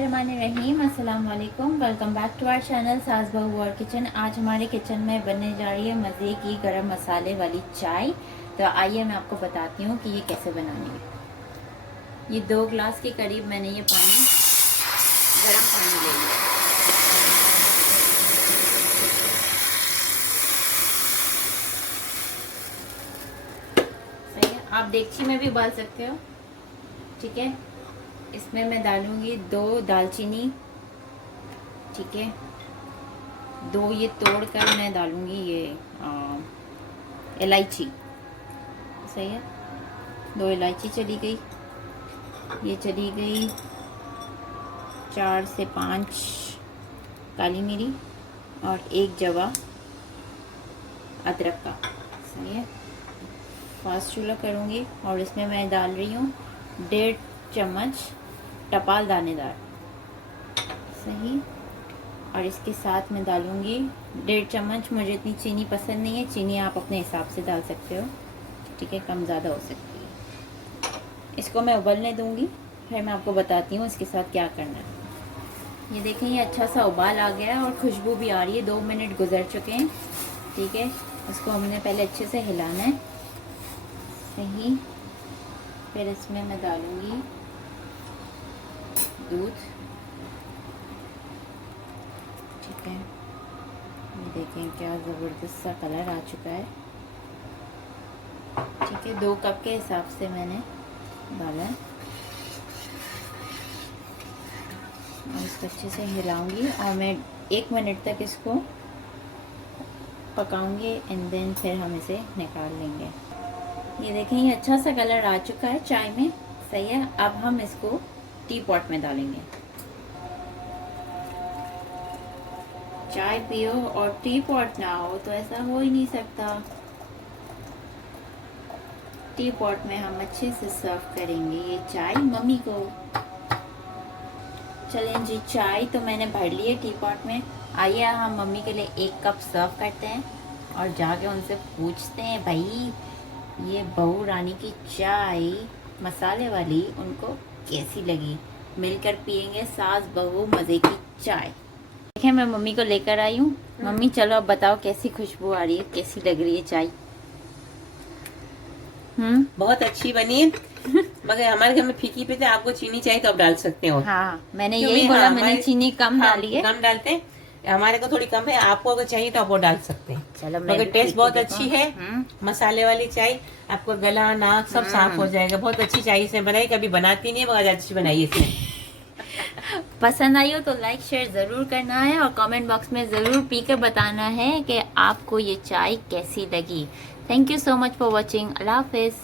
बिस्मिल्लाहिर्रहमानिर्रहीम, अस्सलाम वालेकुम। Welcome back to our channel सास बहू और किचन। आज हमारे किचन में बनने जा रही है मज़े की गरम मसाले वाली चाय। तो आइए मैं आपको बताती हूँ कि ये कैसे बनानी है। ये 2 गिलास के करीब मैंने ये पानी, गरम पानी ले लिया। सही है, आप देगची में भी उबाल सकते हो। ठीक है, इसमें मैं डालूंगी 2 दालचीनी। ठीक है, 2 ये तोड़ कर मैं डालूंगी ये इलायची। सही है, 2 इलायची चली गई। ये चली गई 4 से 5 काली मिरी और 1 जवा अदरक का। सही है, फास्ट चूल्हा करूँगी और इसमें मैं डाल रही हूँ 1.5 चम्मच टपाल दानेदार। सही, और इसके साथ मैं डालूँगी 1.5 चम्मच, मुझे इतनी चीनी पसंद नहीं है, चीनी आप अपने हिसाब से डाल सकते हो। ठीक है, कम ज़्यादा हो सकती है। इसको मैं उबलने दूँगी, फिर मैं आपको बताती हूँ इसके साथ क्या करना है। ये देखें, ये अच्छा सा उबाल आ गया है और खुशबू भी आ रही है। 2 मिनट गुजर चुके हैं। ठीक है, इसको हमने पहले अच्छे से हिलाना है। सही, फिर इसमें मैं डालूँगी दूध। ठीक है, ये देखें क्या ज़बरदस्त सा कलर आ चुका है। ठीक है, 2 कप के हिसाब से मैंने डाला है और इसको अच्छे से हिलाऊंगी और मैं 1 मिनट तक इसको पकाऊंगी एंड देन फिर हम इसे निकाल लेंगे। ये देखें, ये अच्छा सा कलर आ चुका है चाय में। सही है, अब हम इसको टी पॉट में डालेंगे। चाय पियो और टी पॉट ना हो तो ऐसा हो ही नहीं सकता। टी पॉट में हम अच्छे से सर्व करेंगे ये चाय मम्मी को। चलें जी, चाय तो मैंने भर ली है टी पॉट में। आइए हम मम्मी के लिए 1 कप सर्व करते हैं और जाके उनसे पूछते हैं भाई ये बहू रानी की चाय मसाले वाली उनको कैसी लगी। मिलकर पियेंगे सास बहू मज़े की चाय। देखें, मैं मम्मी को लेकर आई हूँ। मम्मी चलो अब बताओ कैसी खुशबू आ रही है, कैसी लग रही है चाय। बहुत अच्छी बनी है। मगर हमारे घर में फीकी पीते हैं, आपको चीनी चाहिए तो आप डाल सकते हो। हाँ, मैंने यही बोला, मैंने चीनी कम डाली है। कम डालते हैं, हमारे को थोड़ी कम है, आपको अगर चाहिए तो आप वो डाल सकते हैं। चलो, मगर टेस्ट बहुत अच्छी है। मसाले वाली चाय, आपको गला नाक सब साफ हो जाएगा। बहुत अच्छी चाय इसने बनाई, कभी बनाती नहीं है मगर अच्छी बनाई इसने। पसंद आई हो तो लाइक शेयर ज़रूर करना है और कमेंट बॉक्स में ज़रूर पी कर बताना है कि आपको ये चाय कैसी लगी। Thank you so much for watching. अल्लाह हाफिज़।